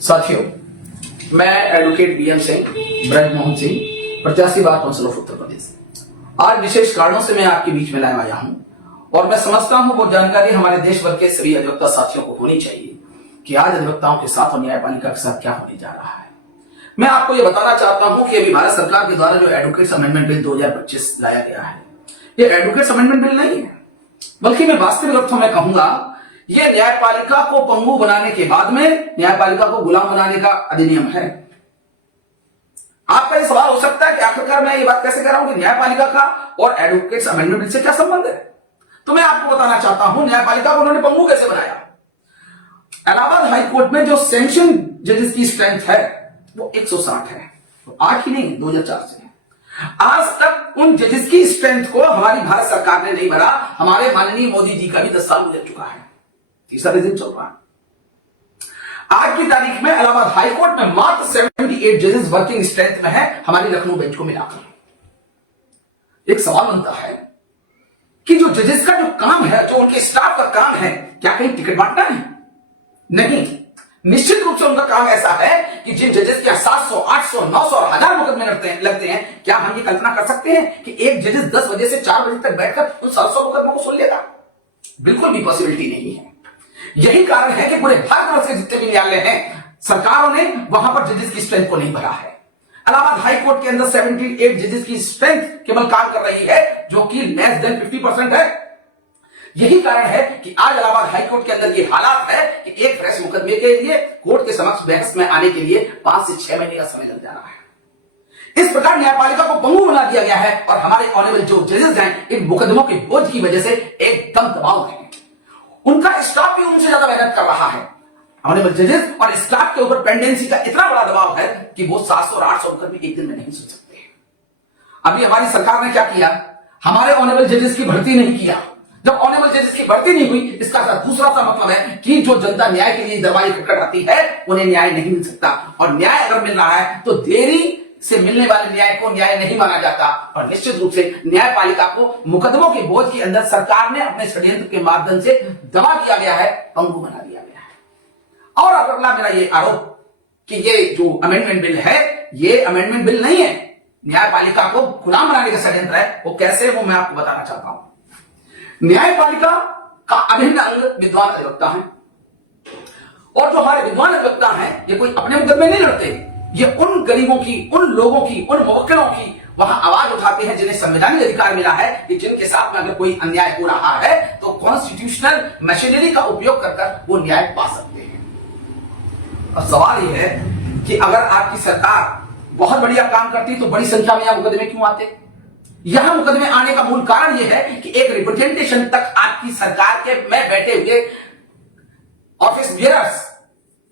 साथियों, मैं advocate BM Singh, Brajmohan Singh, प्रत्याशी बार काउंसिल ऑफ उत्तर प्रदेश। आज विशेष कारणों से मैं आपके बीच में लाया हूं और मैं समझता हूं वो जानकारी हमारे देश भर के सभी अधिवक्ता साथियों को होनी चाहिए कि आज अधिवक्ताओं के साथ और न्यायपालिका के साथ क्या होने जा रहा है। मैं आपको यह बताना चाहता हूं कि अभी भारत सरकार के द्वारा जो एडवोकेट्स अमेंडमेंट बिल 2025 लाया गया है, ये एडवोकेट्स अमेंडमेंट बिल नहीं है, बल्कि मैं वास्तविक अर्थों में कहूंगा ये न्यायपालिका को पंगु बनाने के बाद में न्यायपालिका को गुलाम बनाने का अधिनियम है। आपका ये सवाल हो सकता है कि आखिरकार मैं ये बात कैसे कर रहा हूं कि न्यायपालिका का और एडवोकेट्स अमेंडमेंट बिल से क्या संबंध है। तो मैं आपको बताना चाहता हूं न्यायपालिका को उन्होंने पंगु कैसे बनाया। इलाहाबाद हाई कोर्ट में जो सैंक्शन जजेस की स्ट्रेंथ है वो 160 है, तो आज ही नहीं 2004 से। आज तक उन जजेस की स्ट्रेंथ को हमारी भारत सरकार ने नहीं बढ़ा। हमारे माननीय मोदी जी का भी 10 साल गुजर चुका है, तीसरा रिजिम चल रहा है। आज की तारीख में इलाहाबाद हाई कोर्ट में मात्र 78 जजेस वर्किंग स्ट्रेंथ में है हमारी लखनऊ बेंच को मिलाकर। एक सवाल बनता है कि जो जजेस का जो काम है, जो उनके स्टाफ का काम है, क्या कहीं टिकट बांटना है? नहीं, निश्चित रूप से उनका काम ऐसा है कि जिन जजेस के 700, 800, 900 और 1000 मुकदमे लगते हैं, क्या हम ये कल्पना कर सकते हैं कि एक जजेस 10 बजे से 4 बजे तक बैठकर उन 700 मुकदमों को सुन लेगा? बिल्कुल भी पॉसिबिलिटी नहीं है। यही कारण है कि पूरे भारतवर्ष के जितने भी न्यायालय हैं, सरकारों ने वहां पर जजेस की स्ट्रेंथ को नहीं भरा है। इलाहाबाद हाई कोर्ट के अंदर 78 जजेस की स्ट्रेंथ केवल काम कर रही है, जो कि लेस देन 50% है। यही कारण है कि आज इलाहाबाद हाई कोर्ट के अंदर ये हालात है कि एक फ्रेश मुकदमे के लिए कोर्ट के समक्ष बहस में आने के लिए 5 से 6 महीने का समय लग जा रहा है। इस प्रकार न्यायपालिका को पंगु बना दिया गया है और हमारे ऑनरेबल जो जजेस हैं, इन मुकदमों के बोझ की वजह से एकदम दबाव है। उनका स्टाफ भी उनसे ज्यादा मेहनत कर रहा है। ऑनरेबल जजेस और स्टाफ के ऊपर पेंडेंसी का इतना बड़ा दबाव है कि वो 700 और 800 मुकदमे एक दिन में नहीं सुन सकते। अभी हमारी सरकार ने क्या किया, हमारे ऑनरेबल जजेस की भर्ती नहीं किया। जब ऑनरेबल जजेस की भर्ती नहीं हुई, इसका दूसरा सा मतलब है कि जो जनता न्याय के लिए दरवाजे खटखटाती है उन्हें न्याय नहीं मिल सकता। और न्याय अगर मिल रहा है तो देरी से मिलने वाले न्याय को न्याय नहीं माना जाता। और निश्चित रूप से न्यायपालिका को मुकदमों के बोझ के अंदर सरकार ने अपने षड्यंत्र के माध्यम से दबा दिया गया है, पंगु बना दिया गया है। और अगला मेरा ये आरोप कि ये जो अमेंडमेंट बिल है, ये अमेंडमेंट बिल नहीं है, न्यायपालिका को गुलाम बनाने का षड्यंत्र है। वो कैसे, वो मैं आपको बताना चाहता हूं। न्यायपालिका का अभिन्न अंग विद्वान अधिवक्ता है, और जो हमारे विद्वान अधिवक्ता हैं, ये कोई अपने मुकदमे नहीं लड़ते, ये उन गरीबों की, उन लोगों की, उन मुवक्किलों की वहां आवाज उठाते हैं जिन्हें संवैधानिक अधिकार मिला है कि जिनके साथ में अगर कोई अन्याय हो रहा है तो कॉन्स्टिट्यूशनल मशीनरी का उपयोग कर वो न्याय पा सकते हैं। और सवाल यह है कि अगर आपकी सरकार बहुत बढ़िया काम करती तो बड़ी संख्या में यहां मुकदमे क्यों आते? यहां मुकदमे आने का मूल कारण यह है कि एक रिप्रेजेंटेशन तक आपकी सरकार के में बैठे हुए ऑफिस बियरर्स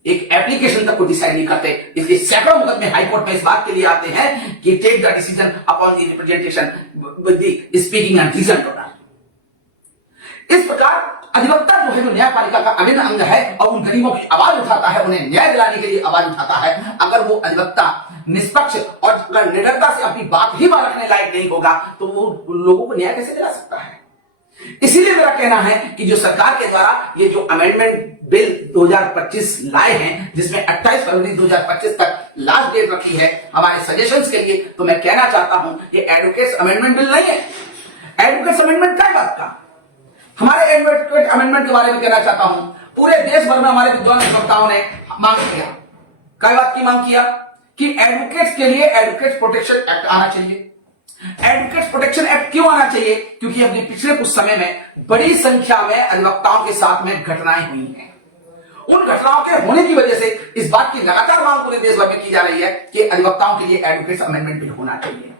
एक एप्लीकेशन तक को डिसाइड नहीं करते। इसलिए सैकड़ों मुकदमे हाईकोर्ट में इस बात के लिए आते हैं कि take the decision upon the representation with the speaking and reason total. इस प्रकार अधिवक्ता जो है, जो न्यायपालिका का अभिन्न अंग है और उन गरीबों की आवाज उठाता है, उन्हें न्याय दिलाने के लिए आवाज उठाता है। अगर वो अधिवक्ता निष्पक्ष और निडरता से अपनी बात ही रखने लायक नहीं होगा तो वो लोगों को न्याय कैसे दिला सकता है? इसीलिए मेरा कहना है कि जो सरकार के द्वारा ये जो अमेंडमेंट बिल 2025 लाए हैं, जिसमें 28 फरवरी 2025 तक लास्ट डेट रखी है हमारे सजेशंस के लिए, तो मैं कहना चाहता हूं ये एडवोकेट्स अमेंडमेंट बिल नहीं है। एडवोकेट्स अमेंडमेंट क्या बात का? हमारे एडवोकेट अमेंडमेंट के बारे में कहना चाहता हूं, पूरे देश भर में हमारे विद्वान अधिवक्ताओं ने मांग किया। क्या बात की मांग किया कि एडवोकेट्स के लिए एडवोकेट्स प्रोटेक्शन एक्ट आना चाहिए। एडवोकेट्स प्रोटेक्शन एक्ट क्यों आना चाहिए? क्योंकि अभी पिछले कुछ समय में बड़ी संख्या में अधिवक्ताओं के साथ में घटनाएं हुई हैं। उन घटनाओं के होने की वजह से इस बात की लगातार मांग पूरे देश भर में की जा रही है कि अधिवक्ताओं के लिए एडवोकेट्स अमेंडमेंट बिल होना चाहिए,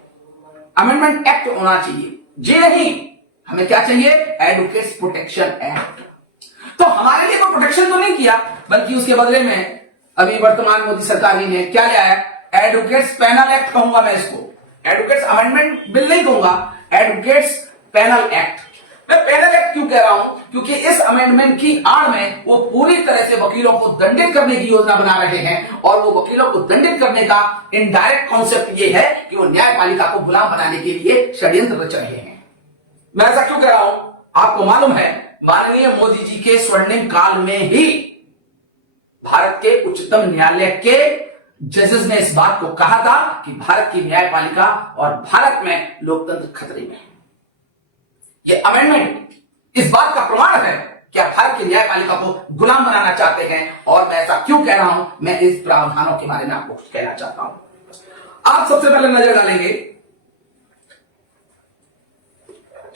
अमेंडमेंट एक्ट होना चाहिए। जी नहीं, हमें क्या चाहिए? Advocates protection act. तो हमारे लिए तो प्रोटेक्शन तो नहीं किया, बल्कि उसके बदले में अभी वर्तमान मोदी सरकार ने क्या लाया? एडवोकेट्स पैनल एक्ट कहूंगा मैं इसको, एडवोकेट्स अमेंडमेंट बिल नहीं कहूंगा, एडवोकेट्स पैनल एक्ट। मैं पैनल एक्ट क्यों कह रहा हूं? क्योंकि इस अमेंडमेंट की आड़ में वो पूरी तरह से वकीलों को दंडित करने की योजना बना रहे हैं, और वो वकीलों को दंडित करने का इनडायरेक्ट कॉन्सेप्ट ये है कि वो न्यायपालिका को गुलाम बनाने के लिए षड्यंत्र रच रहे हैं। मैं ऐसा क्यों कह रहा हूं? आपको मालूम है, माननीय मोदी जी के स्वर्णिम काल में ही भारत के उच्चतम न्यायालय के जजेस ने इस बात को कहा था कि भारत की न्यायपालिका और भारत में लोकतंत्र खतरे में है। यह अमेंडमेंट इस बात का प्रमाण है कि आप भारत की न्यायपालिका को गुलाम बनाना चाहते हैं। और मैं ऐसा क्यों कह रहा हूं, मैं इस प्रावधानों के बारे में आपको कहना चाहता हूं। आप सबसे पहले नजर डालेंगे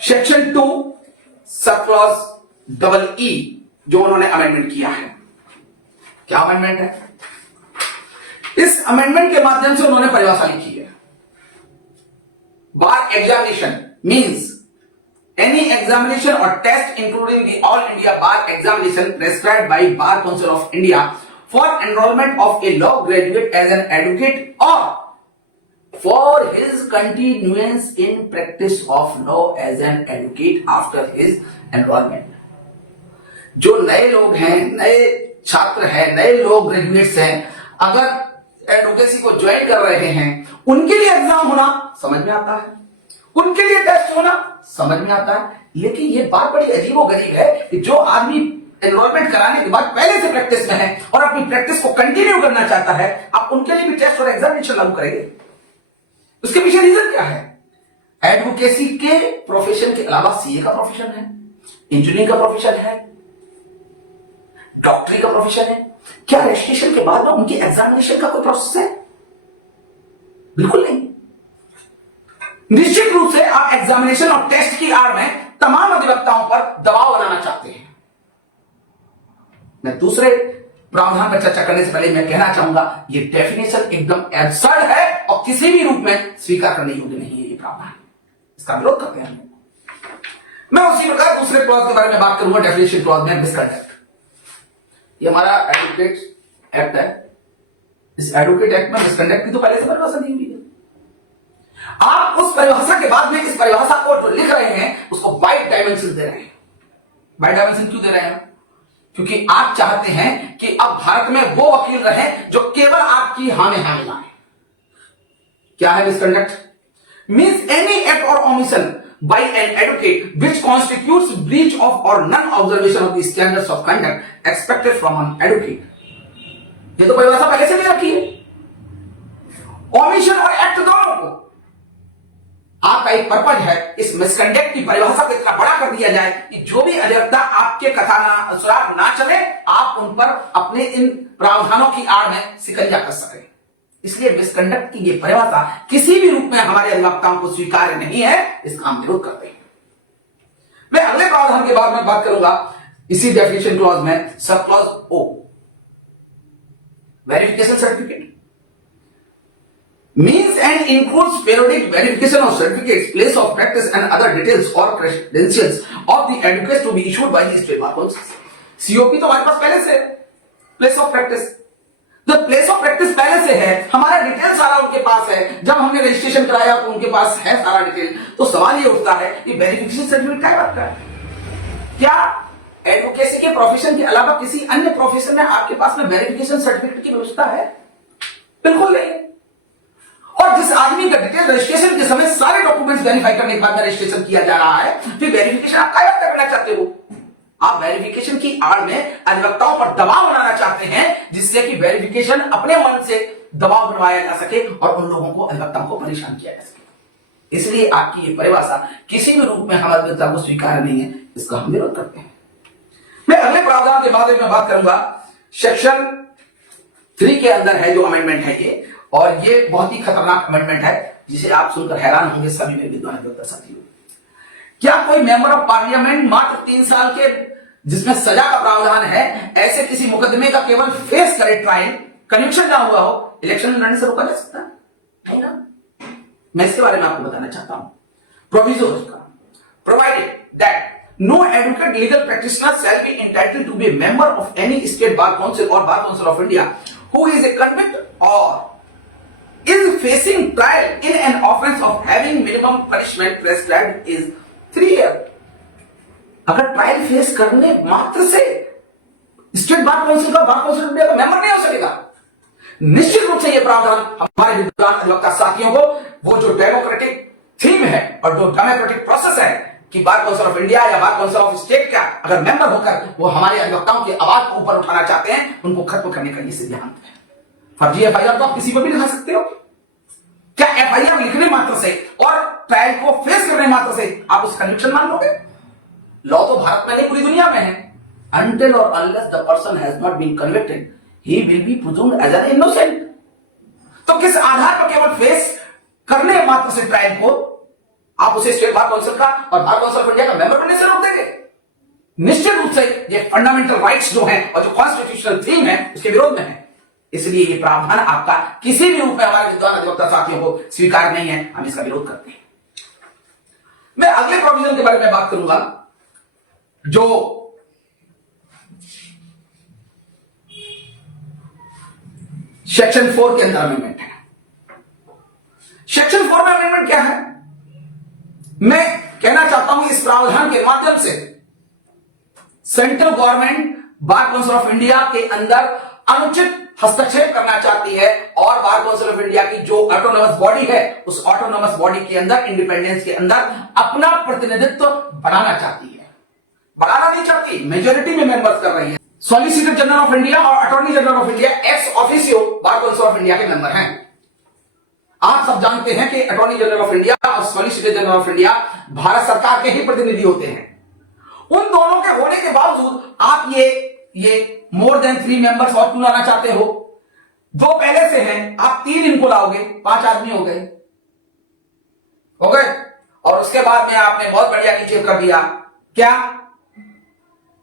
section 2 sub clause double E जो उन्होंने अमेंडमेंट किया है। क्या अमेंडमेंट है? इस अमेंडमेंट के माध्यम से उन्होंने परिभाषा लिखी है। Bar examination means any examination or test including the all India bar examination prescribed by Bar Council of India for enrollment of a law graduate as an advocate or for his continuance in practice of law as an advocate after his enrollment। जो नए लोग हैं, नए छात्र हैं, नए लोग graduates हैं, अगर एडवोकेसी को ज्वाइन कर रहे हैं, उनके लिए एग्जाम होना समझ में आता है, उनके लिए टेस्ट होना समझ में आता है। लेकिन यह बात बड़ी अजीबोगरीब है कि जो आदमी एनरोलमेंट कराने के बाद पहले से प्रैक्टिस में है और अपनी प्रैक्टिस को कंटिन्यू करना चाहता है, आप उनके लिए भी टेस्ट और एग्जामिनेशन लागू करेंगे। उसके पीछे रीजन क्या है? एडवोकेसी के प्रोफेशन के अलावा सीए का प्रोफेशन है, इंजीनियरिंग का प्रोफेशन है, डॉक्टरी का प्रोफेशन है। क्या रजिस्ट्रेशन के बाद में उनकी एग्जामिनेशन का कोई प्रोसेस है? बिल्कुल नहीं। निश्चित रूप से आप एग्जामिनेशन और टेस्ट की आड़ में तमाम अधिवक्ताओं पर दबाव बनाना चाहते हैं। मैं दूसरे प्रावधान पर चर्चा करने से पहले मैं कहना चाहूंगा, यह डेफिनेशन एकदम एब्सर्ड है और किसी भी रूप में स्वीकार करने योग्य नहीं है। ये प्रावधान इसका विरोध करते हैं। मैं उसी प्रकार दूसरे क्लॉज के बारे में बात करूंगा, डेफिनेशन क्लॉज में मिसकंडक्ट। ये हमारा एडवोकेट एक्ट है। इस एडवोकेट एक्ट में मिसकंडक्ट की तो पहले से परिभाषा दी हुई है। आप उस परिभाषा के बाद में इस परिभाषा को जो लिख रहे हैं उसको वाइड डायमेंशन दे रहे हैं। वाइड डायमेंशन क्यों दे रहे हैं? क्योंकि आप चाहते हैं कि अब भारत में वो वकील रहे जो केवल आपकी हां में हां मिलाएं। क्या है मिसकंडक्ट? मींस एनी एक्ट और omission by an advocate which constitutes breach of और non observation of the standards of conduct expected from an advocate. ये तो परिभाषा पहले से भी रखी है। ओमिशन और एक्ट दोनों को आपका एक पर्पज है इस मिसकंडक्ट की परिभाषा को इतना बड़ा कर दिया जाए कि जो भी अधिवक्ता आपके कथानुसार ना चले, आप उन पर अपने इन प्रावधानों की आड़ में सिकंजा कर सकें। इसलिए मिसकंडक्ट की ये परिभाषा किसी भी रूप में हमारे अधिवक्ताओं को स्वीकार्य नहीं है। इसका हम विरोध करते हैं। मैं अगले प्रावधान के बाद में बात करूंगा इसी डेफिनेशन क्लॉज में, sub clause O, verification certificate means and includes periodic verification of certificates, place of practice and other details or credentials of the advocates to be issued by the state bar councils। COP तो हमारे पास पहले से, place of practice, तो place of practice पहले से है, हमारा detail सारा उनके पास है। जब हमने रजिस्ट्रेशन कराया तो उनके पास है सारा डिटेल। तो सवाल ये उठता है कि वेरिफिकेशन सर्टिफिकेट क्या बात है? क्या एडवोकेसी के प्रोफेशन के अलावा किसी अन्य प्रोफेशन में आपके पास में वेरिफिकेशन सर्टिफिकेट की व्यवस्था है? बिल्कुल नहीं। और जिस आदमी का डिटेल रजिस्ट्रेशन के समय सारे डॉक्यूमेंट्स वेरीफाई करने के बाद में रजिस्ट्रेशन किया जा रहा है, फिर वेरिफिकेशन आप क्या करना चाहते हो? आप वेरिफिकेशन की आड़ में अधिवक्ताओं पर दबाव बनाना चाहते हैं जिससे कि वेरिफिकेशन अपने मन से दबाव बनवाया जा सके और उन लोगों को, अधिवक्ताओं को परेशान किया जा सके। इसलिए आपकी ये परिभाषा किसी भी रूप में हमारे अधिवक्ता को स्वीकार नहीं है। इसका हम विरोध करते हैं। मैं अगले प्रावधान के बारे में बात करूंगा। सेक्शन 3 के अंदर है जो अमेंडमेंट है ये, और ये बहुत ही खतरनाक अमेंडमेंट है जिसे आप सुनकर हैरान होंगे सभी मेरे विद्वान अधिवक्ता साथियों। क्या कोई मेंबर ऑफ पार्लियामेंट मात्र 3 साल के, जिसमें सजा का प्रावधान है, ऐसे किसी मुकदमे का केवल फेस करे, ट्रायल कन्विक्शन ना हुआ हो, इलेक्शन लड़ने से रोका जा सकता है? नहीं ना। मैं इसके बारे में आपको बताना चाहता हूं। प्रोविजो का provided that no advocate legal practitioner shall be entitled to be a member of any state bar council or bar council of India who is a convict or is facing trial in an offense of having minimum punishment prescribed is 3 years। अगर trial face करने मात्र से state bar council का, bar council का member नहीं हो सकेगा। निश्चित रूप से यह प्रावधान हमारे विद्वान अधिवक्ता साथियों को वो जो डेमोक्रेटिक थीम है और जो डेमोक्रेटिक प्रोसेस है कि बार काउंसिल ऑफ इंडिया या बार काउंसिल ऑफ स्टेट का अगर मेंबर होकर वो हमारे अधिवक्ताओं की आवाज को ऊपर उठाना चाहते हैं, उनको खत्म करने का ये सिद्धांत है। फर्जी एफआईआर तो आप किसी पर भी लिखा सकते हो। क्या एफआईआर लिखने मात्र से और ट्रायल को फेस करने मात्र से आप उस कन्विक्शन मान लोगे? लॉ तो भारत में नहीं पूरी दुनिया में है। Until or unless the person has not been convicted, he will be presumed as an innocent. तो किस आधार पर केवल फेस करने मात्र से ट्रायल को आप उसे स्टेट बार काउंसिल का और बार काउंसिल ऑफ इंडिया का मेंबर बनने से रोक देंगे? निश्चित रूप से ये फंडामेंटल राइट्स जो हैं और जो कॉन्स्टिट्यूशनल थीम है उसके विरोध में है। इसलिए ये प्रावधान आपका किसी भी रूप में हमारे विद्वान अधिवक्ता साथियों को स्वीकार नहीं है, हम इसका विरोध करते हैं। मैं अगले प्रोविजन के बारे में बात करूंगा जो सेक्शन 4 के अंदर अमेंडमेंट है। सेक्शन 4 में अमेंडमेंट क्या है? मैं कहना चाहता हूं इस प्रावधान के माध्यम से central government bar council of India के अंदर अनुचित हस्तक्षेप करना चाहती है और बार काउंसिल ऑफ इंडिया की जो ऑटोनोमस बॉडी है उस ऑटोनोमस बॉडी के अंदर इंडिपेंडेंस के अंदर अपना प्रतिनिधित्व बनाना चाहती है। बढ़ाना नहीं चाहती, मेजोरिटी में मेंबर्स कर रही है। सॉलिसिटर जनरल ऑफ इंडिया और attorney general of India ex officio bar council of India के मेंबर हैं। आप सब जानते हैं कि अटॉर्नी जनरल ऑफ इंडिया और solicitor general of India Bharat सरकार के ही प्रतिनिधि होते हैं। उन दोनों के होने के बावजूद आप ये मोर देन 3 मेंबर्स और क्यों लाना चाहते हो? 2 पहले से हैं, आप 3 इनको लाओगे, 5 आदमी हो गए। और उसके बाद में आपने बहुत बढ़िया नीचे कर दिया क्या?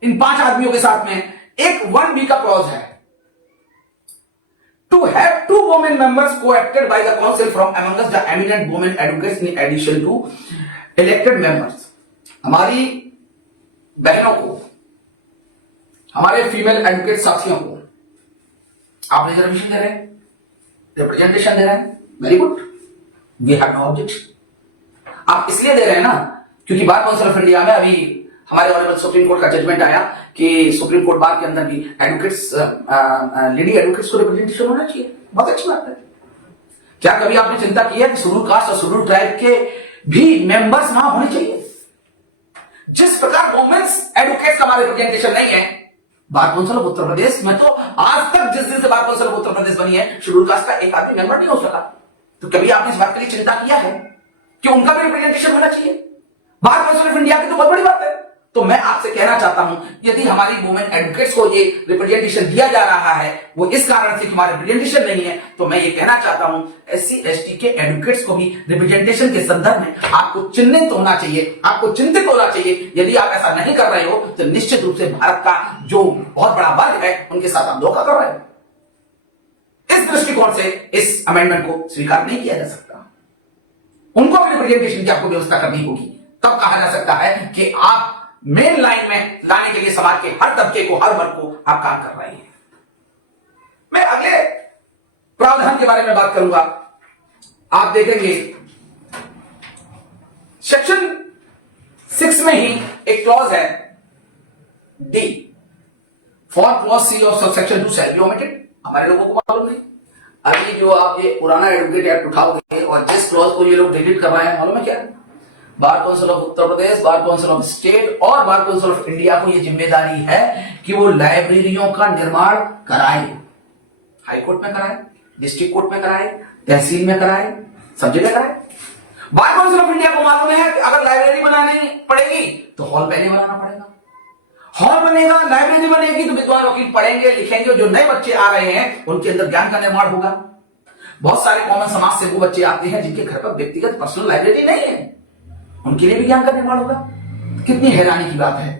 इन 5 आदमियों के साथ में एक 1B का क्लॉज है, to have 2 women members co-opted by the council from amongst the eminent women advocates in addition to elected members। हमारी बहनों को, हमारे फीमेल एडवोकेट साथियों को आप रिजर्वेशन दे रहे हैं, रिप्रेजेंटेशन दे रहे हैं, very good, we have no objection. आप इसलिए दे रहे हैं ना क्योंकि बार काउंसिल ऑफ इंडिया में अभी हमारे ऑनरेबल सुप्रीम कोर्ट का जजमेंट आया कि सुप्रीम कोर्ट बार के अंदर भी एडवोकेट्स, लेडी एडवोकेट्स को रिप्रेजेंटेशन होना चाहिए। बहुत अच्छी बात है। क्या कभी आपने चिंता की है कि शेड्यूल कास्ट और शेड्यूल ट्राइब के भी मेंबर्स वहां होने चाहिए? जिस प्रकार वुमेन्स एडवोकेट्स का हमारा रिप्रेजेंटेशन नहीं है बार काउंसिल ऑफ उत्तर प्रदेश में, तो आज तक जिस दिन से बार काउंसिल ऑफ उत्तर प्रदेश बनी है शेड्यूल कास्ट का एक आदमी मेंबर नहीं हो सका। तो कभी आपने इस बात के लिए चिंता किया है कि उनका भी रिप्रेजेंटेशन होना चाहिए? बार काउंसिल ऑफ इंडिया की तो बहुत बड़ी बात है। तो मैं आपसे कहना चाहता हूं यदि हमारी वुमेन एडवोकेट्स को ये रिप्रेजेंटेशन दिया जा रहा है वो इस कारण से हमारे रिप्रेजेंटेशन नहीं है, तो मैं ये कहना चाहता हूं SC ST के एडवोकेट्स को भी रिप्रेजेंटेशन के संदर्भ में आपको चिन्हित होना चाहिए, आपको चिंतित होना चाहिए। यदि आप ऐसा नहीं कर रहे हो तो निश्चित रूप से भारत का जो बहुत बड़ा वर्ग है उनके साथ आप धोखा कर रहे हो। इस दृष्टिकोण से इस अमेंडमेंट को स्वीकार नहीं किया जा सकता। उनको भी रिप्रेजेंटेशन की आपको व्यवस्था करनी होगी, तब कहा जा सकता है कि आप मेन लाइन में लाने के लिए समाज के हर तबके को, हर वर्ग को आप काम कर रहे हैं। मैं अगले प्रावधान के बारे में बात करूंगा। आप देखेंगे सेक्शन 6 में ही एक क्लॉज है D, for clause C of sub section 2 shall be omitted. हमारे लोगों को मालूम नहीं, अभी जो आप ये पुराना एडवोकेट एक्ट उठाओगे और जिस क्लॉज को ये लोग डिलीट कर रहे हैं, मालूम है क्या? बार council of Uttar Pradesh, bar council of state और बार काउंसिल ऑफ इंडिया को यह जिम्मेदारी है कि वो लाइब्रेरियों का निर्माण कराए। हाई कोर्ट में कराए, डिस्ट्रिक्ट कोर्ट में कराए, तहसील में कराए, सब जगह कराए। बार काउंसिल ऑफ इंडिया को मालूम है कि अगर लाइब्रेरी बनानी पड़ेगी तो हॉल पहले बनाना पड़ेगा। हॉल बनेगा, लाइब्रेरी बनेगी तो विद्वान वकील पढ़ेंगे, लिखेंगे, जो नए बच्चे आ रहे हैं उनके अंदर ज्ञान का निर्माण होगा। बहुत सारे कॉमन समाज से वो बच्चे आते हैं जिनके घर पर व्यक्तिगत पर्सनल लाइब्रेरी नहीं है, उनके लिए भी ज्ञान का निर्माण होगा। कितनी हैरानी की बात है।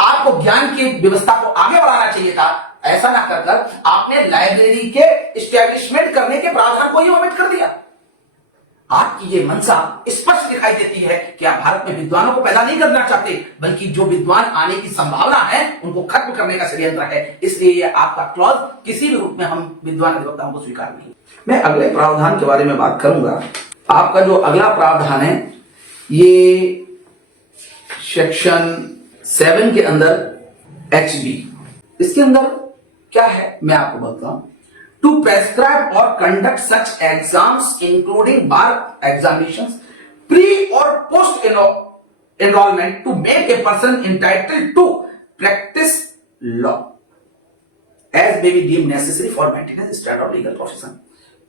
आपको ज्ञान की व्यवस्था को आगे बढ़ाना चाहिए था, ऐसा ना कर आपने लाइब्रेरी के एस्टैब्लिशमेंट करने के प्रावधान को ही ओमिट कर दिया। आपकी ये मंशा स्पष्ट दिखाई देती है कि आप भारत में विद्वानों को पैदा नहीं करना चाहते, बल्कि जो विद्वान आने की संभावना है उनको खत्म करने का षड्यंत्र है। इसलिए ये आपका क्लॉज किसी भी रूप में हम विद्वान अधिवक्ताओं को स्वीकार नहीं। मैं अगले प्रावधान के बारे में बात करूंगा। आपका जो अगला प्रावधान है ये सेक्शन 7 के अंदर HB, इसके अंदर क्या है मैं आपको बताऊं। टू प्रेस्क्राइब और कंडक्ट सच एग्जाम्स इंक्लूडिंग बार एग्जामिनेशंस प्री और post enrollment to make a person entitled to practice law as may be deemed necessary for maintenance stand of legal profession.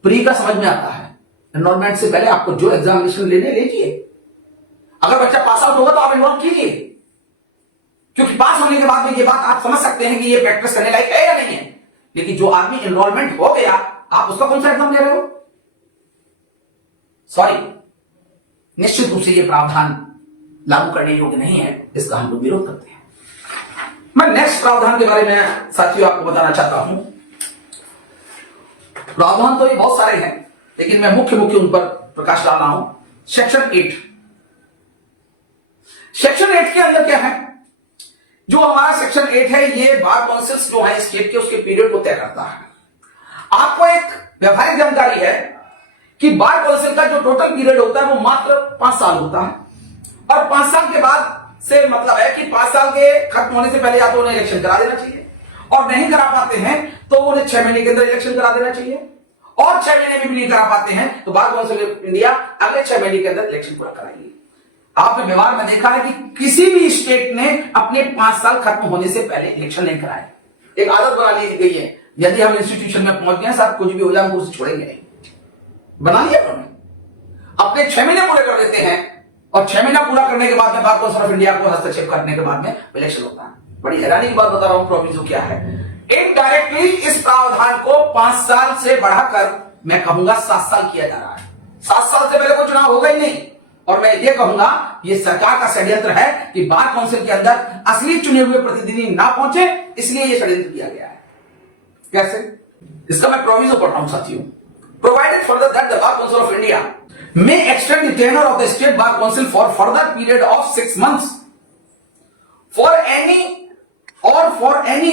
Pre का समझ में आता है, एनरोलमेंट से पहले आपको जो एग्जामिनेशन लेने लीजिए, अगर बच्चा पास आउट होगा तो आप एनरोल कीजिए, क्योंकि पास होने के बाद में ये बात आप समझ सकते हैं कि ये प्रैक्टिस करने लायक है या नहीं है। लेकिन जो आदमी एनरोलमेंट हो गया, आप उसका कौन सा एग्जाम ले रहे हो? सॉरी, निश्चित रूप से ये प्रावधान लागू करने योग्य नहीं है, इसका हम लोग विरोध करते हैं। मैं नेक्स्ट प्रावधान के बारे में साथियों आपको बताना चाहता हूं। प्रावधान तो ये बहुत सारे हैं, लेकिन मैं मुख्य उन पर प्रकाश डाल रहा हूं। सेक्शन 8, सेक्शन 8 के अंदर क्या है? जो हमारा सेक्शन 8 है, ये बार काउंसिल्स जो है स्टेट के, उसके पीरियड को तय करता है। आपको एक व्यवहारिक जानकारी है कि बार काउंसिल का जो टोटल पीरियड होता है वो मात्र 5 साल होता है, और 5 साल के बाद से मतलब है कि 5 साल के खत्म होने से पहले या तो उन्हें इलेक्शन करा देना चाहिए, और नहीं करा पाते हैं तो उन्हें 6 महीने के अंदर इलेक्शन करा देना चाहिए, और 6 महीने में भी नहीं करा पाते हैं तो बार काउंसिल ऑफ इंडिया अगले 6 महीने के अंदर इलेक्शन पूरा कराएगी। आपने व्यवहार में देखा है कि किसी भी स्टेट ने अपने 5 साल खत्म होने से पहले इलेक्शन नहीं कराए। एक आदत बना ली गई है, यदि हम इंस्टीट्यूशन में पहुंच गए साहब, कुछ भी हो जाए कुछ छोड़ेंगे नहीं, बना लिया उन्होंने। अपने 6 महीने पूरे कर देते हैं, और 6 महीना पूरा करने के बाद में बार काउंसिल ऑफ इंडिया को हस्तक्षेप करने के बाद में इलेक्शन होता है। बड़ी हैरानी की बात बता रहा हूं, प्रोविजो क्या है। इनडायरेक्टली इस प्रावधान को 5 साल से बढ़ाकर मैं कहूंगा 7 साल किया जा रहा है। 7 साल से पहले कोई चुनाव होगा ही नहीं, और मैं ये कहूंगा ये सरकार का षड्यंत्र है कि बार काउंसिल के अंदर असली चुने हुए प्रतिनिधि ना पहुंचे, इसलिए ये षड्यंत्र किया गया है। कैसे? इसका मैं प्रोविजो पढ़ रहा हूं साथियों। Provided further that the bar council of India may extend the tenure of the state bar council for further period of 6 months for any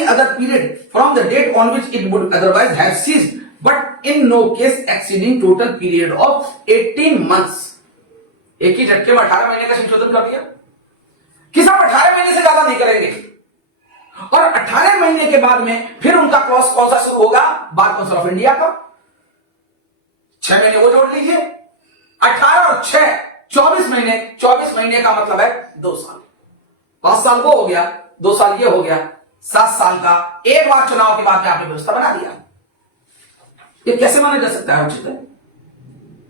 other period from the date on which it would otherwise have ceased, but in no case exceeding total period of 18 months. एक ही झटके में 18 महीने का संशोधन कर दिया कि साहब 18 महीने से ज्यादा नहीं करेंगे, और 18 महीने के बाद में फिर उनका क्रॉस कौन सा शुरू होगा? बार काउंसिल ऑफ इंडिया का। 6 महीने वो जोड़ लीजिए, 18 और 6 24 महीने, 24 महीने का मतलब है 2 साल। 5 साल वो हो गया, 2 साल ये हो गया, 7 साल का एक बार चुनाव के बाद में आपने व्यवस्था बना दिया। ये कैसे माना जा सकता है उचित है?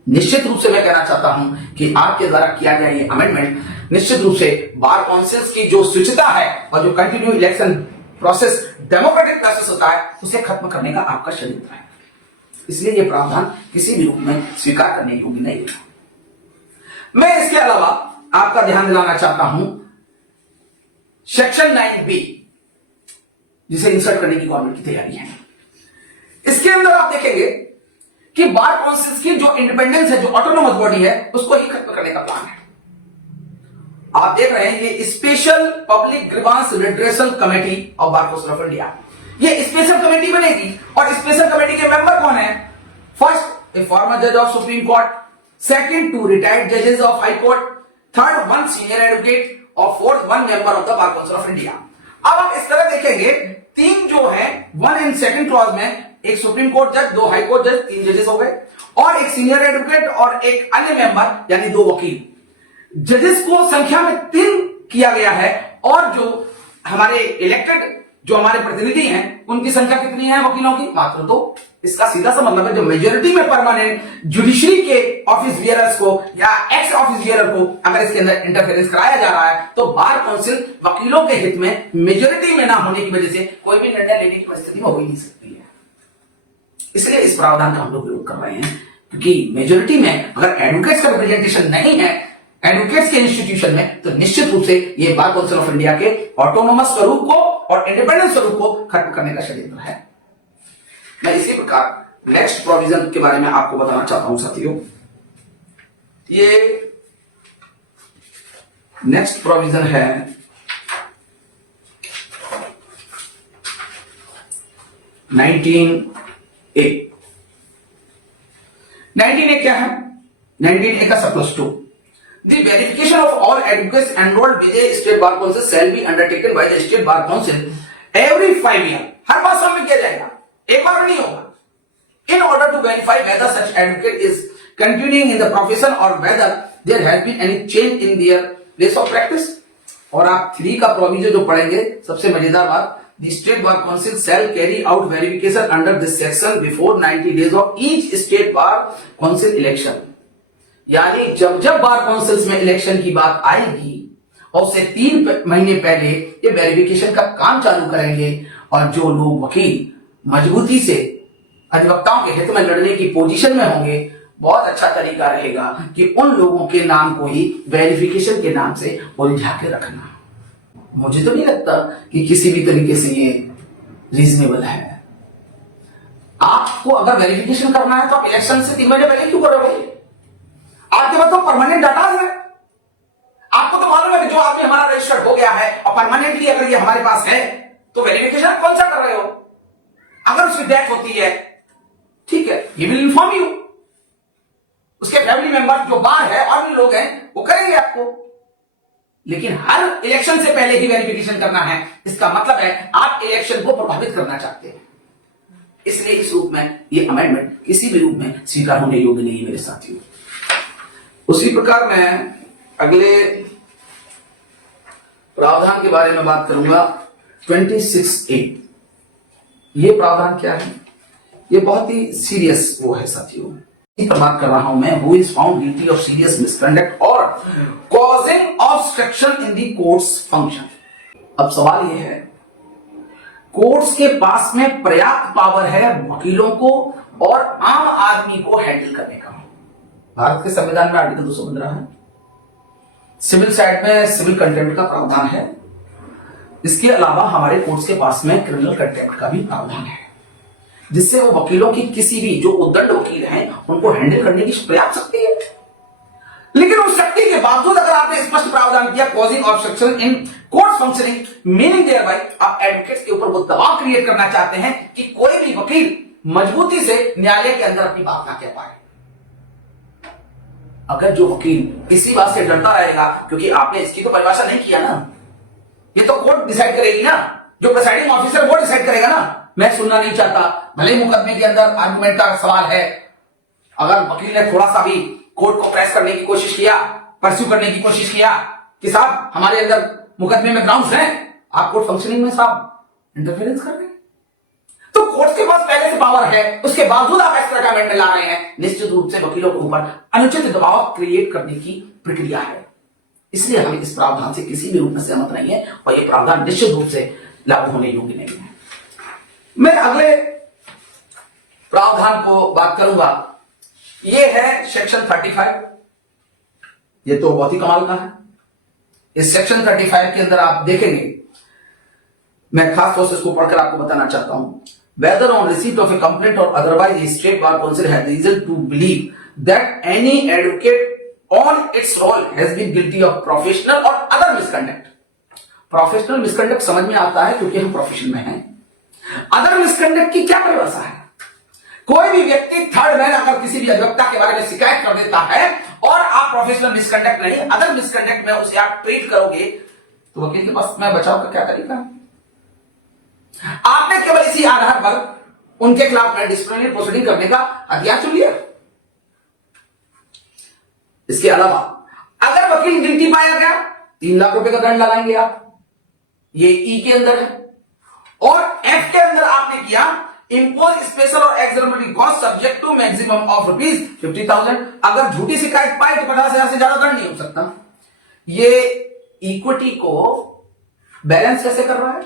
निश्चित रूप से मैं कहना चाहता हूं कि आपके द्वारा किया गया ये अमेंडमेंट निश्चित रूप से बार काउंसिल्स की जो शुचिता है और जो continue election process, democratic process होता है, उसे खत्म करने का आपका षड्यंत्र है। इसलिए यह प्रावधान किसी भी रूप में स्वीकार करने योग्य नहीं है। मैं इसके अलावा आपका ध्यान दिलाना चाहता हूं सेक्शन 9B, जिसे इंसर्ट करने की गवर्नमेंट की तैयारी है। इसके अंदर आप देखेंगे कि बार काउंसिल्स की जो इंडिपेंडेंस है, जो ऑटोनोमस बॉडी है, उसको ही खत्म करने का प्लान है। आप देख रहे हैं ये special public grievance redressal committee of bar council of India, ये स्पेशल कमेटी बनेगी, और स्पेशल कमेटी के मेंबर कौन है? फर्स्ट, ए फॉर्मर जज of supreme court, second, 2 retired जजेस of high court, third, 1 senior advocate, और fourth, 1 member of the bar council of India. अब आप इस तरह देखेंगे, 3 जो है 1 एंड 2 क्लॉज में, एक सुप्रीम कोर्ट जज, 2 हाई कोर्ट जज, 3 जजेस हो गए, और एक सीनियर एडवोकेट और एक अन्य मेंबर यानी 2 वकील। जजेस को संख्या में 3 किया गया है, और जो हमारे इलेक्टेड जो हमारे प्रतिनिधि हैं उनकी संख्या कितनी है वकीलों की? मात्र 2। इसका सीधा सा मतलब है जो मेजोरिटी में परमानेंट जुडिशरी के ऑफिस बियरर्स को या एक्स ऑफिस बियरर को अगर इसके अंदर इंटरफेरेंस कराया जा रहा है, तो बार काउंसिल वकीलों के हित में मेजोरिटी में ना होने की वजह से कोई भी निर्णय लेने की परिस्थिति में हो ही नहीं सकती है। इसलिए इस प्रावधान का हम लोग विरोध कर रहे हैं, क्योंकि मेजोरिटी में अगर एडवोकेट्स का रिप्रेजेंटेशन नहीं है एडवोकेट्स के इंस्टीट्यूशन में, तो निश्चित रूप से ये बार काउंसिल ऑफ इंडिया के ऑटोनोमस स्वरूप को और इंडिपेंडेंट स्वरूप को खत्म करने का षड्यंत्र है। मैं इसी प्रकार नेक्स्ट प्रोविजन के बारे में आपको बताना चाहता हूं साथियों। ये नेक्स्ट प्रोविजन है 19A। 19A क्या है? 19A का +2, The verification of all advocates enrolled with a state bar council shall be undertaken by the state bar council every 5 years। हर 5 साल में किया जाएगा, एक बार नहीं होगा। In order to verify whether such advocate is continuing in the profession or whether there has been any change in their place of practice. और आप 3 का प्रोविजन जो पढ़ेंगे, सबसे मजेदार बात, the state bar council shall carry out verification under this section before 90 days of each state bar council election. यानी जब जब बार काउंसिल्स में इलेक्शन की बात आएगी और उससे 3 महीने पहले ये वेरिफिकेशन का काम चालू करेंगे, और जो लोग वकील मजबूती से अधिवक्ताओं के हित में लड़ने की पोजीशन में होंगे, बहुत अच्छा तरीका रहेगा कि उन लोगों के नाम को ही वेरिफिकेशन के नाम से उलझा के रखना। मुझे तो नहीं लगता कि किसी भी तरीके से ये रीजनेबल है। आपको अगर वेरिफिकेशन करना है तो आप इलेक्शन से 3 महीने पहले क्यों कर रहे हो? आपके पास तो परमानेंट डाटा है। आपको तो मालूम है कि जो आदमी हमारा रजिस्टर्ड हो गया है और परमानेंटली अगर ये हमारे पास है, तो वेरिफिकेशन कौन सा कर रहे हो? अगर उसकी डेथ होती है, ठीक है, ये विल इन्फॉर्म यू। उसके फैमिली मेंबर जो बाहर है और भी लोग हैं, वो करेंगे आपको। लेकिन हर इलेक्शन से पहले ही वेरिफिकेशन करना है, इसका मतलब है आप इलेक्शन को प्रभावित करना चाहते हैं। इसलिए इस रूप में ये अमेंडमेंट किसी भी रूप में स्वीकार होने योग्य नहीं है मेरे साथियों। उसी प्रकार मैं अगले प्रावधान के बारे में बात करूंगा, 26A। ये प्रावधान क्या है? ये बहुत ही सीरियस वो है साथियों। पर बात कर रहा हूं मैं, who is found guilty of serious misconduct और causing obstruction in the courts function. अब सवाल ये है, कोर्ट्स के पास में पर्याप्त पावर है वकीलों को और आम आदमी को हैंडल करने का। भारत के संविधान में आर्टिकल 215 है। सिविल साइड में सिविल कंटेम्प्ट का प्रावधान है। इसके अलावा हमारे कोर्ट्स के पास में क्रिमिनल कंटेम्प्ट का भी प्रावधान है, जिससे वो वकीलों की किसी भी जो उद्दंड वकील हैं उनको हैंडल करने की पर्याप्त शक्ति है। लेकिन उस शक्ति के बावजूद अगर आपने स्पष्ट प्रावधान किया causing obstruction in court functioning, meaning thereby आप एडवोकेट्स के ऊपर वो दबाव क्रिएट करना चाहते हैं कि कोई भी वकील मजबूती से न्यायालय के अंदर अपनी बात ना कह पाए। अगर जो वकील इसी बात से डरता रहेगा, क्योंकि आपने इसकी तो परिभाषा नहीं किया ना, ये तो कोर्ट डिसाइड करेगी ना, जो प्रिसाइडिंग ऑफिसर वो डिसाइड करेगा ना। मैं सुनना नहीं चाहता, भले मुकदमे के अंदर आर्गुमेंट का सवाल है, अगर वकील ने थोड़ा सा भी कोर्ट को प्रेस करने की कोशिश किया, परस्यू करने की कोशिश किया कि साहब हमारे अंदर मुकदमे में ग्राउंड्स हैं, आप कोर्ट फंक्शनिंग में साहब इंटरफेरेंस कर रहे हैं, तो कोर्ट के पास पहले से पावर है, उसके बावजूद आप इस तरह का अमेंडमेंट ला रहे हैं, निश्चित रूप से वकीलों के ऊपर अनुचित दबाव क्रिएट करने की प्रक्रिया है। इसलिए हम इस प्रावधान से किसी भी रूप में सहमत नहीं है और यह प्रावधान निश्चित रूप से लागू होने योग्य नहीं है। मैं अगले प्रावधान को बात करूंगा, यह है सेक्शन 35। यह तो बहुत ही कमाल का है। इस सेक्शन 35 के अंदर आप देखेंगे, मैं खास तौर से इसको पढ़कर आपको बताना चाहता हूं, whether on receipt of a complaint or otherwise the state bar council has reason to believe that any advocate on its roll has been guilty of professional or other misconduct। Professional misconduct समझ में आता है क्योंकि हम profession में हैं। Other misconduct की क्या परिभाषा है? कोई भी व्यक्ति थर्ड मैन अगर किसी भी अधिवक्ता के बारे में शिकायत कर देता है और आप प्रोफेशनल मिसकंडक्ट नहीं अदर मिसकंडक्ट में उसे आप ट्रीट करोगे, तो वकील के पास में बचाव का क्या तरीका है? आपने केवल इसी आधार पर उनके खिलाफ डिसिप्लिनरी प्रोसीडिंग करने का हथियार चुन लिया। इसके अलावा अगर वकील गिल्टी पाया गया, 3 लाख रुपए का दंड लगाएंगे आप। ये ई के अंदर है। और एफ के अंदर आपने किया इंपोज स्पेशल और exemplary cost subject to maximum of ₹50,000। अगर झूठी शिकायत पाए तो 50,000 से ज्यादा दंड नहीं हो सकता। ये इक्विटी को बैलेंस कैसे कर रहा है?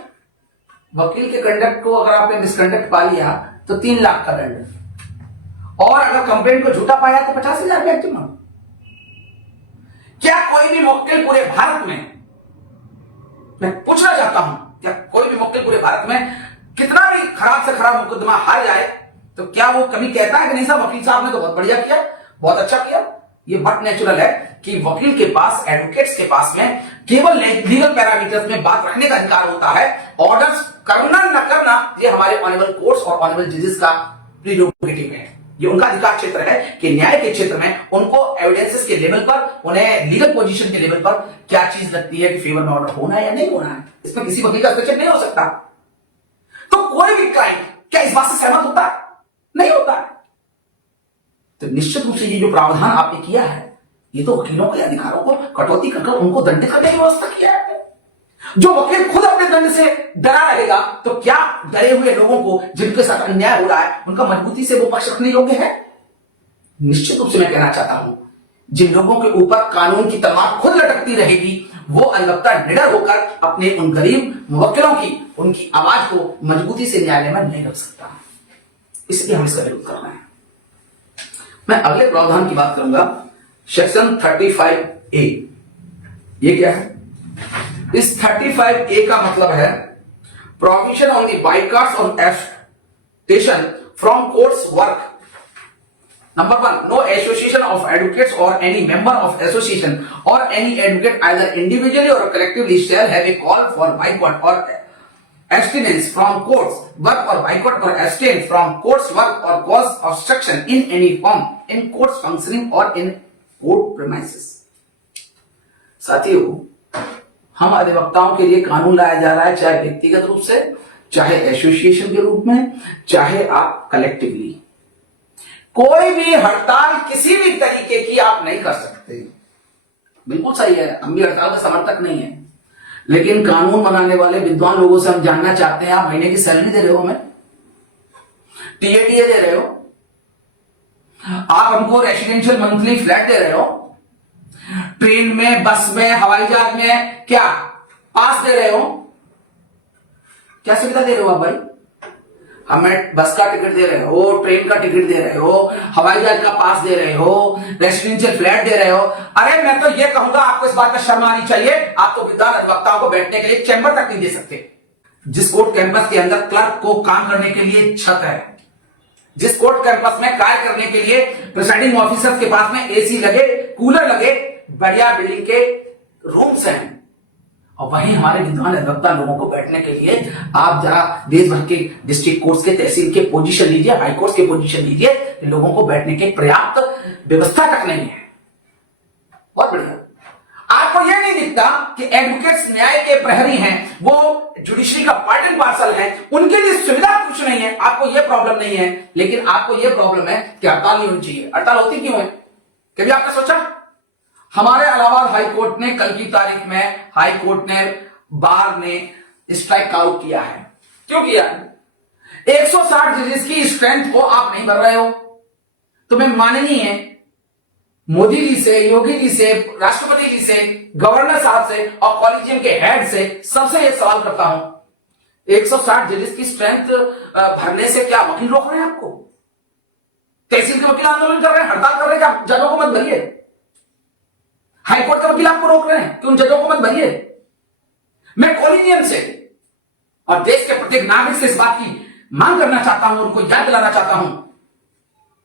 वकील के कंडक्ट को अगर आपने मिसकंडक्ट पा लिया तो 3 लाख का दंड, और अगर कंप्लेंट को झूठा पाया तो 50,000 मैक्सिमम। क्या कोई भी वकील पूरे भारत में, मैं पूछना चाहता हूं, क्या कोई भी वकील पूरे भारत में कितना भी खराब से खराब मुकदमा हार जाए तो क्या वो कभी कहता है कि नहीं साहब वकील साहब ने तो बहुत बढ़िया किया, बहुत अच्छा किया? ये बहुत नेचुरल है कि वकील के पास, एडवोकेट्स के पास में केवल लीगल पैरामीटर्स में बात रखने का अधिकार होता है। ऑर्डर्स करना न करना ये हमारे ऑनरेबल कोर्ट्स और ऑनरेबल जजेस का प्रीरोगेटिव है। ये उनका अधिकार क्षेत्र है कि न्याय के क्षेत्र में उनको एविडेंसेस के लेवल पर, उन्हें लीगल पोजीशन के लेवल पर क्या चीज लगती है कि फेवर में ऑर्डर होना है या नहीं होना है। इसमें किसी वकील का हस्तक्षेप नहीं हो सकता। तो कोई भी क्लाइंट क्या इस बात से सहमत होता है? नहीं होता है। तो निश्चित रूप से ये जो प्रावधान आपने किया है ये तो वकीलों के अधिकारों को कटौती कर उनको दंडित करने की व्यवस्था किया है। जो वकील खुद अपने दंड से डरा रहेगा तो क्या डरे हुए लोगों को जिनके साथ अन्याय हो रहा है उनका मजबूती से वो पक्ष रखने योग्य है? निश्चित रूप से मैं कहना चाहता हूं, जिन लोगों के ऊपर कानून की तलवार खुद लटकती रहेगी वो अधिवक्ता निडर होकर अपने उन गरीब मुवक्किलों की उनकी आवाज को मजबूती से न्यायालय में नहीं रख सकता। इसलिए हम इसका विरोध कर रहे हैं। मैं अगले प्रावधान की बात करूंगा, सेक्शन 35A। ये क्या है? इस 35A का मतलब है provision on the boycotts on abstention from courts work. Number 1, no association of advocates or any member of association or any advocate either individually or collectively shall have a call for boycott or abstinence from courts work or boycott or abstain from courts work or cause obstruction in any form in courts functioning or in court premises। साथियों, हम अधिवक्ताओं के लिए कानून लाया जा रहा है, चाहे व्यक्तिगत रूप से, चाहे एसोसिएशन के रूप में, चाहे आप कलेक्टिवली। कोई भी हड़ताल किसी भी तरीके की आप नहीं कर सकते। बिल्कुल सही है, हम भी हड़ताल का समर्थक नहीं है, लेकिन कानून बनाने वाले विद्वान लोगों से हम जानना चाहते हैं, आप महीने की सैलरी दे रहे हो, हमें टीएडीए दे रहे हो, आप हमको रेसिडेंशियल मंथली फ्लैट दे रहे हो, ट्रेन में, बस में, हवाई जहाज में क्या पास दे रहे हो? क्या सुविधा दे रहे हो आप भाई? हमें बस का टिकट दे रहे हो, ट्रेन का टिकट दे रहे हो, हवाई जहाज का पास दे रहे हो, रेसिडेंशियल फ्लैट दे रहे हो। अरे मैं तो ये कहूंगा, आपको इस बात का शर्म आनी चाहिए, आप तो विद्वान अधिवक्ताओं को बैठने के लिए चैंबर तक नहीं दे सकते। जिस कोर्ट कैंपस के अंदर क्लर्क को काम करने के लिए छत है, जिस कोर्ट कैंपस में कार्य करने के लिए प्रिसाइडिंग ऑफिसर के पास में एसी लगे, कूलर लगे, बढ़िया बिल्डिंग के रूम्स हैं, और वहीं हमारे विद्वान अधिवक्ता लोगों को बैठने के लिए आप जरा देश भर के डिस्ट्रिक्ट कोर्ट्स के, तहसील के पोजीशन लीजिए, हाई कोर्ट्स के पोजीशन लीजिए, लोगों को बैठने की पर्याप्त व्यवस्था तक नहीं है। बहुत बढ़िया। आपको यह नहीं दिखता कि एडवोकेट्स न्याय के प्रहरी हैं, वो जुडिशरी का पार्ट एंड पार्सल है, उनके लिए सुविधा कुछ नहीं है, आपको यह प्रॉब्लम नहीं है, लेकिन आपको यह प्रॉब्लम है कि हड़ताल नहीं होनी चाहिए। हड़ताल होती क्यों है? कभी आपने सोचा? हमारे इलाहाबाद हाई कोर्ट ने कल की तारीख में, हाई कोर्ट ने, बार ने स्ट्राइक आउट किया है। क्यों किया? 160 जजेस की स्ट्रेंथ को आप नहीं भर रहे हो। तो मैं माननीय मोदी जी से, योगी जी से, राष्ट्रपति जी से, गवर्नर साहब से और कॉलेजियम के हेड से सबसे एक सवाल करता हूं, 160 जजेस की स्ट्रेंथ भरने से क्या वकील रोक रहे हैं आपको? तहसील के वकील आंदोलन कर रहे हैं, हड़ताल कर रहे हैं, क्या जजों को मत भरिए? हाईकोर्ट के वकील आपको रोक रहे हैं कि उन जजों को मत भरिए? मैं कॉलेजियम से और देश के प्रत्येक नागरिक से इस बात की मांग करना चाहता हूं, उनको याद दिलाना चाहता हूं,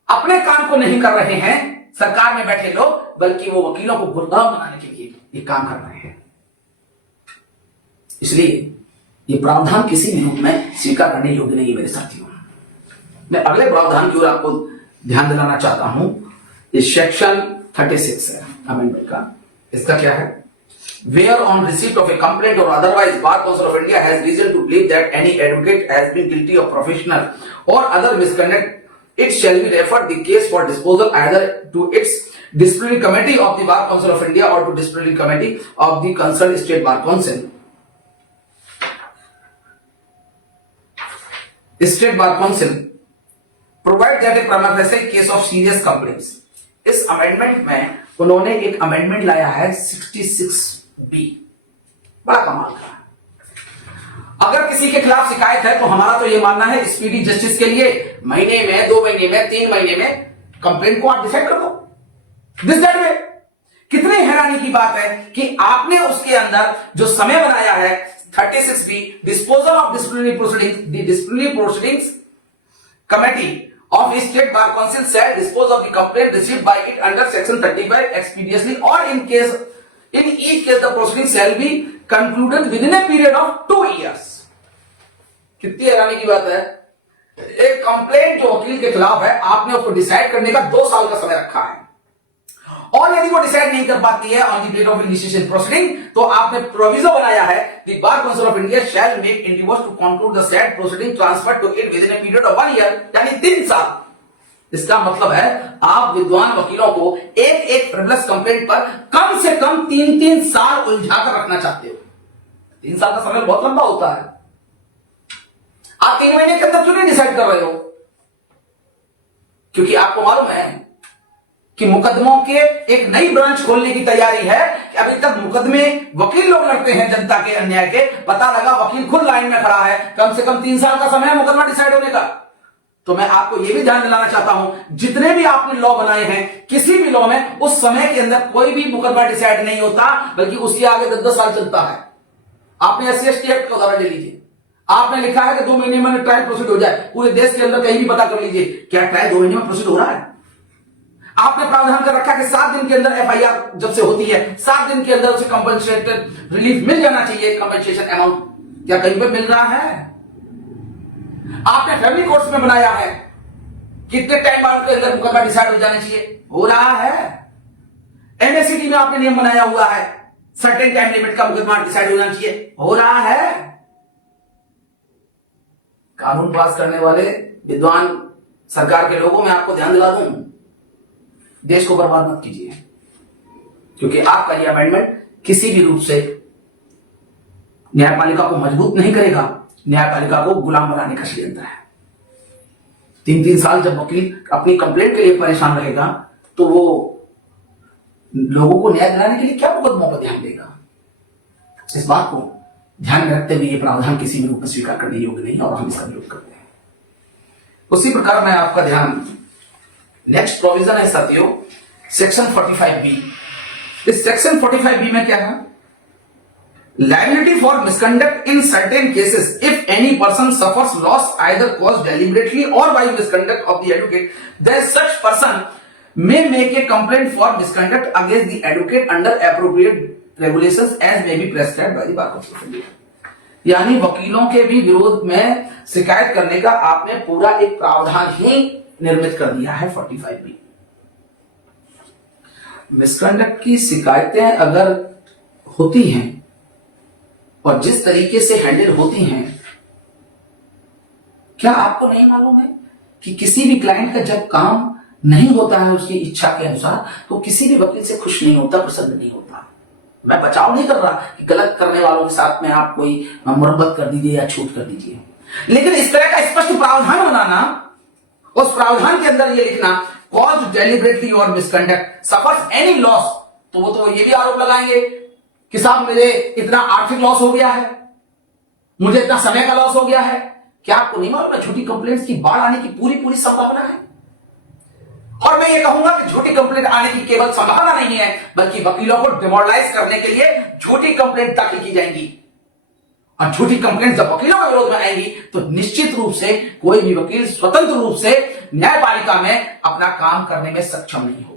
अपने काम को नहीं कर रहे हैं सरकार में बैठे लोग, बल्कि वो वकीलों को गुलाम बनाने के लिए ये काम कर रहे हैं। इसलिए ये प्रावधान किसी भी रूप में स्वीकार करने योग्य नहीं है मेरे साथियों। मैं अगले प्रावधान की ओर आपको ध्यान दिलाना चाहता हूं। इस सेक्शन 36 है अमेंडमेंट का। इसका क्या है? Where on receipt of a complaint or otherwise Bar Council of India has reason to believe that any advocate has been guilty of professional or other misconduct, it shall be referred the case for disposal either to its disciplinary committee of the Bar Council of India or to disciplinary committee of the concerned state bar council. State bar council provide that a prima facie case of serious complaints. इस amendment में उन्होंने एक amendment लाया है 66B, बड़ा कमाल का है। अगर किसी के खिलाफ शिकायत है तो हमारा तो यह मानना है स्पीडी जस्टिस के लिए महीने में, 2 महीने में, 3 महीने में कंप्लेंट को आप डिसाइड कर दो। This that way. कितनी हैरानी की बात है कि आपने उसके अंदर जो समय बनाया है 36B, disposal of disciplinary proceedings, the disciplinary proceedings committee of state bar council shall dispose of the complaint received by it under section 35 expeditiously or in each case the proceedings shall be concluded within a period of 2 years। कितनी हैरानी की बात है। एक complaint जो वकील के खिलाफ है, आपने उसको डिसाइड करने का 2 साल का समय रखा है, और यदि वो डिसाइड नहीं कर पाती है on the date of initiation proceeding, तो आपने प्रोविजो बनाया है the bar council of India shall make endeavours to conclude the said proceeding transfer to it within a period of 1 year, यानी 3 साल। इसका मतलब है आप विद्वान वकीलों को एक एक फ्रिवलेस कंप्लेंट पर कम से कम 3-3 साल उलझा कर रखना चाहते हो। 3 साल का समय बहुत लंबा होता है। आप 3 महीने के अंदर क्यों नहीं डिसाइड कर रहे हो? क्योंकि आपको मालूम है कि मुकदमों के एक नई ब्रांच खोलने की तैयारी है कि अभी तक मुकदमे वकील लोग लड़ते हैं जनता के अन्याय के। पता लगा वकील खुद लाइन में खड़ा है, कम से कम 3 साल का समय है मुकदमा डिसाइड होने का। तो मैं आपको यह भी ध्यान दिलाना चाहता हूं, जितने भी आपने लॉ बनाए हैं, किसी भी लॉ में उस समय के अंदर कोई भी मुकदमा डिसाइड नहीं होता, बल्कि उसके आगे 10-10 साल चलता है। आपने SC/ST एक्ट का उदाहरण ले लीजिए। आपने लिखा है कि 2 महीने में ट्रायल प्रोसीड हो जाए। पूरे देश के अंदर कहीं भी पता कर लीजिए, क्या ट्रायल 2 महीने में प्रोसीड हो रहा है? आपने प्रावधान कर रखा कि 7 दिन के अंदर FIR जब से होती है, 7 दिन के अंदर उसे कंपनसेटेड रिलीफ मिल जाना चाहिए, कंपनसेशन अमाउंट। क्या कहीं पर मिल रहा है? आपने फैमिली कोर्ट्स में बनाया है, कितने टाइम बाद के अंदर मुकदमा डिसाइड हो जाना चाहिए, हो रहा है। MACT में आपने नियम बनाया हुआ है, सर्टेन टाइम लिमिट का मुकदमा डिसाइड हो जाना चाहिए, हो रहा है। कानून पास करने वाले विद्वान सरकार के लोगों में आपको ध्यान दिला दूं, देश को बर्बाद मत कीजिए, क्योंकि आपका यह अमेंडमेंट किसी भी रूप से न्यायपालिका को मजबूत नहीं करेगा, न्यायपालिका को गुलाम बनाने का षड्यंत्र है। 3-3 साल जब वकील अपनी कंप्लेंट के लिए परेशान रहेगा, तो वो लोगों को न्याय दिलाने के लिए क्या मुकदमों पर ध्यान देगा? इस बात को ध्यान में रखते हुए ये प्रावधान किसी भी रूप में स्वीकार करने योग्य नहीं और हम इसका विरोध करते हैं। उसी प्रकार मैं आपका ध्यान नेक्स्ट प्रोविजन है साथियों, सेक्शन 45B। इस सेक्शन 45B में क्या है? Liability for misconduct in certain cases if any person suffers loss either caused deliberately or by misconduct of the advocate, then such person may make a complaint for misconduct against the advocate under appropriate regulations as may be prescribed by the bar council of India। यानी वकीलों के भी विरोध में शिकायत करने का आपने पूरा एक प्रावधान ही निर्मित कर दिया है 45B। मिसकंडक्ट की शिकायतें अगर होती हैं और जिस तरीके से हैंडल होती हैं, क्या आपको नहीं मालूम है कि किसी भी क्लाइंट का जब काम नहीं होता है उसकी इच्छा के अनुसार, तो किसी भी वकील से खुश नहीं होता, प्रसन्न नहीं होता। मैं बचाव नहीं कर रहा कि गलत करने वालों के साथ में आप कोई मुरब्बत कर दीजिए या छूट कर दीजिए, लेकिन इस तरह का स्पष्ट प्रावधान बनाना, उस प्रावधान के अंदर ये लिखना कॉज डेलिबरेटली और मिसकंडक्ट सफर्स एनी लॉस, तो वो तो ये भी आरोप लगाएंगे कि साहब मेरे इतना आर्थिक लॉस हो गया है, मुझे इतना समय का लॉस हो गया है। क्या आपको नहीं मालूम है झूठी कंप्लेंट्स की बाढ़ आने की पूरी संभावना है? और मैं ये कहूंगा कि झूठी कंप्लेंट आने की केवल संभावना नहीं है, बल्कि वकीलों को डिमोरलाइज करने के लिए झूठी कंप्लेंट दाखिल की जाएंगी। और झूठी कंप्लेंट जब वकीलों के विरोध में आएंगी, तो निश्चित रूप से कोई भी वकील स्वतंत्र रूप से न्यायपालिका में अपना काम करने में सक्षम नहीं होगा।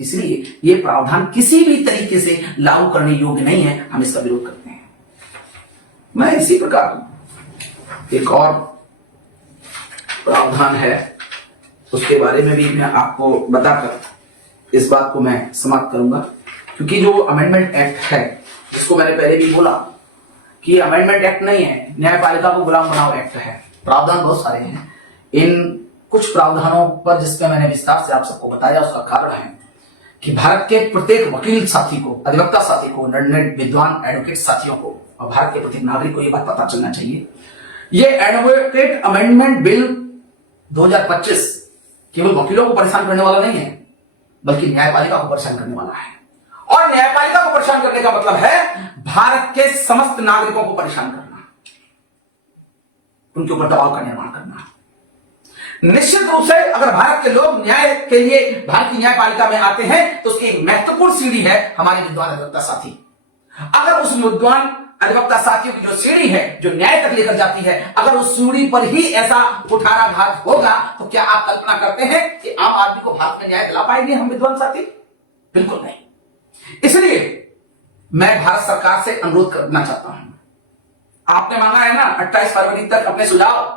इसलिए यह प्रावधान किसी भी तरीके से लागू करने योग्य नहीं है, हम इसका विरोध करते हैं। मैं इसी प्रकार एक और प्रावधान है, उसके बारे में भी मैं आपको बताकर इस बात को मैं समाप्त करूंगा, क्योंकि जो अमेंडमेंट एक्ट है, जिसको मैंने पहले भी बोला कि अमेंडमेंट एक्ट नहीं है, न्यायपालिका को गुलाम बनाओ एक्ट है। प्रावधान बहुत सारे हैं, इन कुछ प्रावधानों पर जिसपे मैंने विस्तार से आप सबको बताया, उसका कारण है कि भारत के प्रत्येक वकील साथी को, अधिवक्ता साथी को, लर्नेड विद्वान एडवोकेट साथियों को और भारत के प्रत्येक नागरिक को यह बात पता चलना चाहिए, ये एडवोकेट अमेंडमेंट बिल 2025 केवल वकीलों को परेशान करने वाला नहीं है, बल्कि न्यायपालिका को परेशान करने वाला है। और न्यायपालिका को परेशान करने का मतलब है भारत के समस्त नागरिकों को परेशान करना, उनके ऊपर दबाव का निर्माण करना। निश्चित रूप से अगर भारत के लोग न्याय के लिए भारतीय न्यायपालिका में आते हैं, तो उसकी महत्वपूर्ण सीढ़ी है हमारे विद्वान अधिवक्ता साथी। अगर उस विद्वान अधिवक्ता साथियों की जो सीढ़ी है, जो न्याय तक लेकर जाती है, अगर उस सीढ़ी पर ही ऐसा कुठाराघात होगा, तो क्या आप कल्पना करते हैं कि आम आदमी को भारत में न्याय दिला पाएंगे हम विद्वान साथी? बिल्कुल नहीं। इसलिए मैं भारत सरकार से अनुरोध करना चाहता हूं, आपने मांगा है ना 28 फरवरी तक अपने सुझाव,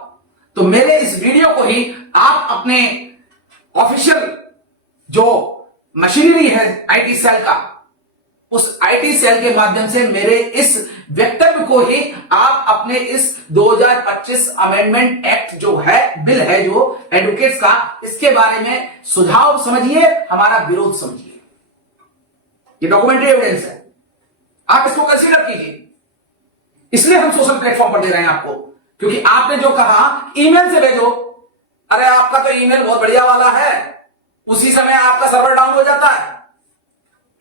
तो मेरे इस वीडियो को ही आप अपने ऑफिशियल जो मशीनरी है आईटी सेल का, उस आईटी सेल के माध्यम से मेरे इस वक्तव्य को ही आप अपने इस 2025 अमेंडमेंट एक्ट जो है, बिल है जो एडवोकेट्स का, इसके बारे में सुझाव समझिए, हमारा विरोध समझिए। ये डॉक्यूमेंट्री एविडेंस है, आप इसको कंसीडर कीजिए। इसलिए हम सोशल प्लेटफॉर्म पर दे रहे हैं आपको, क्योंकि आपने जो कहा ईमेल से भेजो, अरे आपका तो ईमेल बहुत बढ़िया वाला है, उसी समय आपका सर्वर डाउन हो जाता है।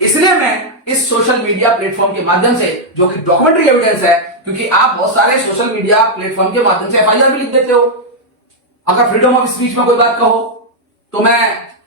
इसलिए मैं इस सोशल मीडिया प्लेटफॉर्म के माध्यम से, जो कि डॉक्यूमेंट्री एविडेंस है, क्योंकि आप बहुत सारे सोशल मीडिया प्लेटफॉर्म के माध्यम से एफआईआर भी लिख देते हो, अगर फ्रीडम ऑफ स्पीच में कोई बात कहो, तो मैं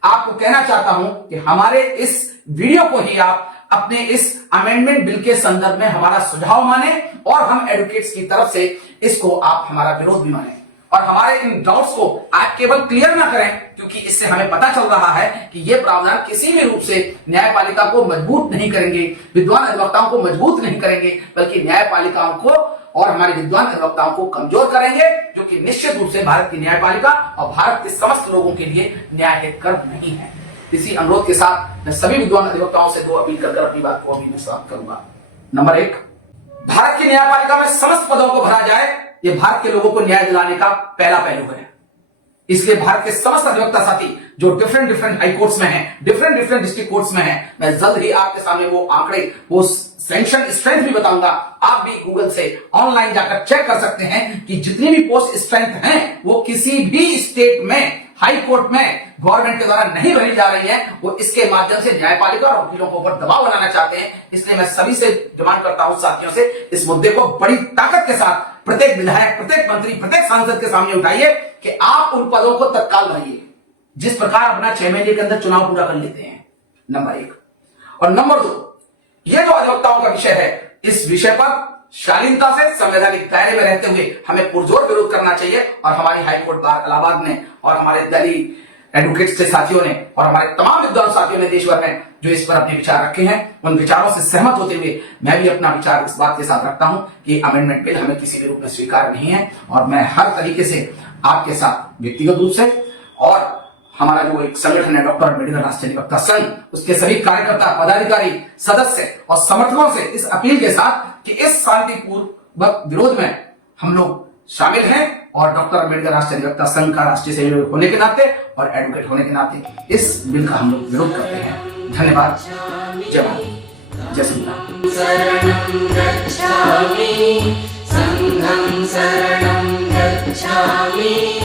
आपको कहना चाहता हूं कि हमारे इस वीडियो को ही आप अपने इस अमेंडमेंट बिल के संदर्भ में हमारा सुझाव माने, और हम एडवोकेट्स की तरफ से इसको आप हमारा विरोध भी माने, और हमारे इन डाउट्स को आप केवल क्लियर ना करें, क्योंकि इससे हमें पता चल रहा है कि ये प्रावधान किसी भी रूप से न्यायपालिका को मजबूत नहीं करेंगे, विद्वान अधिवक्ताओं को मजबूत नहीं करेंगे, बल्कि न्यायपालिकाओं को और हमारे विद्वान अधिवक्ताओं को कमजोर करेंगे, जो कि निश्चित रूप से भारत की न्यायपालिका और भारत के समस्त लोगों के लिए न्याय हितकर नहीं है। इसी अनुरोध के साथ मैं सभी विद्वान अधिवक्ताओं से 2 अपील कर अपनी बात को अभी मैं समाप्त करूंगा। नंबर 1, भारत की न्यायपालिका में समस्त पदों को भरा जाए, यह भारत के लोगों को न्याय दिलाने का पहला पहलू है। इसलिए भारत के समस्त अधिवक्ता साथी जो डिफरेंट हाई कोर्ट्स में हैं, डिफरेंट डिस्ट्रिक्ट कोर्ट्स में हैं, मैं जल्द ही आपके सामने वो आंकड़े, वो सैंक्शन स्ट्रेंथ भी बताऊंगा। आप भी गूगल से ऑनलाइन जाकर चेक कर सकते हैं कि जितनी भी पोस्ट स्ट्रेंथ हैं, वो किसी भी स्टेट में हाई कोर्ट में गवर्नमेंट के द्वारा नहीं भरी जा रही है। वो इसके माध्यम से न्यायपालिका और वकीलों के ऊपर दबाव बनाना चाहते हैं। इसलिए मैं सभी से डिमांड करता हूं, साथियों से, इस मुद्दे को बड़ी ताकत के साथ प्रत्येक विधायक, प्रत्येक मंत्री, प्रत्येक सांसद के सामने उठाइए कि आप उन पदों को तत्काल भरिए, जिस प्रकार अपना 6 महीने के अंदर चुनाव पूरा कर लेते हैं। नंबर 1। और नंबर 2, यह जो अधिवक्ताओं का विषय है, इस विषय पर शालीनता से संवैधानिक दायरे में रहते हुए हमें पुरजोर विरोध करना चाहिए। और हमारी हाईकोर्ट बार इलाहाबाद ने और हमारे दिल्ली एडवोकेट्स के साथियों ने और हमारे तमाम विद्वान साथियों ने देश भर में जो इस पर अपने विचार रखे हैं, उन विचारों से सहमत होते हुए मैं भी अपना विचार इस बात के साथ रखता हूं कि अमेंडमेंट बिल हमें किसी भी रूप में स्वीकार नहीं है। और मैं हर तरीके से आपके साथ व्यक्तिगत रूप से, और हमारा जो एक संगठन है डॉक्टर अम्बेडकर राष्ट्रीय अधिवक्ता संघ, उसके सभी कार्यकर्ता, पदाधिकारी, सदस्य और समर्थकों से इस अपील के साथ कि इस शांतिपूर्वक विरोध में हम लोग शामिल हैं, और डॉक्टर अम्बेडकर राष्ट्रीय अधिवक्ता संघ का राष्ट्रीय सहयोगी होने के नाते और एडवोकेट होने के नाते इस बिल का हम लोग विरोध करते हैं। धन्यवाद। जय भारत, जय श्री राम। शरणं गच्छामि, संघं शरणं गच्छामि।